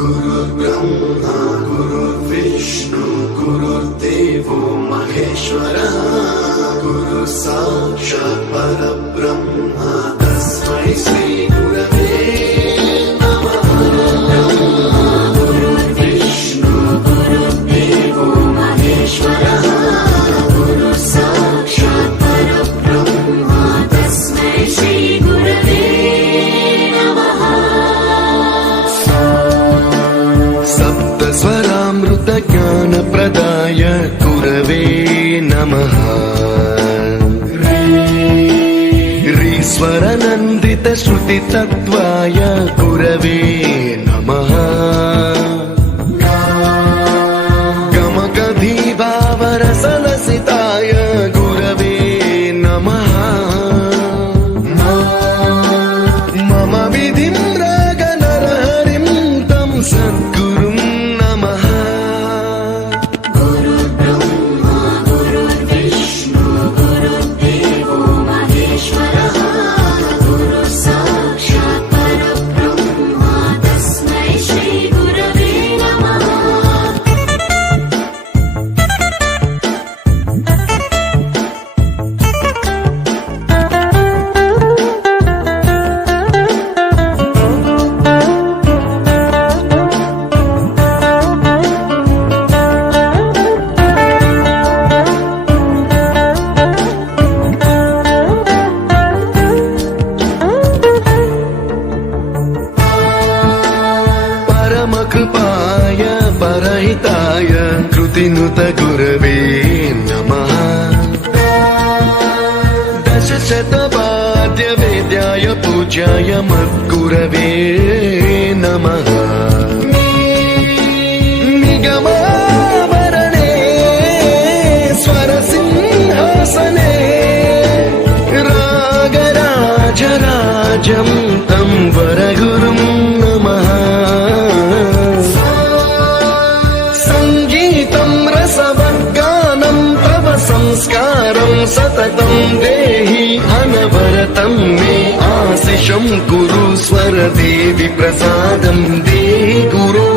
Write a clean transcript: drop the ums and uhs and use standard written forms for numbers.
गुरुर्ब्रह्मा गुरुर्विष्णु गुरुर्देवो महेश्वरः गुरु साक्षात् परब्रह्म तस्मै श्री गुरवे नमः। गुरुर्विष्णु गुरुर्देवो महेश्वरः गुरु साक्षात् परब्रह्म तस्मै श्री गुरवे नमः। सप्तस्वरामृत ज्ञानप्रदाय गुरवे नमः। ऋस्वरनन्दित श्रुतितत्त्वाय गुरवे नमः। गमगधीभावरसलसिताय गुरवे नमः। मम विधिं रागनरहरिं तं सद्गुरुं नमः। गुरुर्ब्रह्मा गुरुर्विष्णु गुरुर्देवो महेश्वरः गुरु साक्षात् परब्रह्म तस्मै श्री गुरवे नमः। परमकृपाय परहिताय कृतिनुत गुरवे नमः। दशशतवाद्यवेद्याय पूज्याय मद्गुरवे नमः। निगमावरणे स्वरसिंहासने रागराजराजं तं वरगुरुं नमः। संगीतं रसवर्गानं तव संस्कारं सततं देहि अनवरतं मे आशिषं कुरु स्वरदेवि प्रसादं देहि गुरो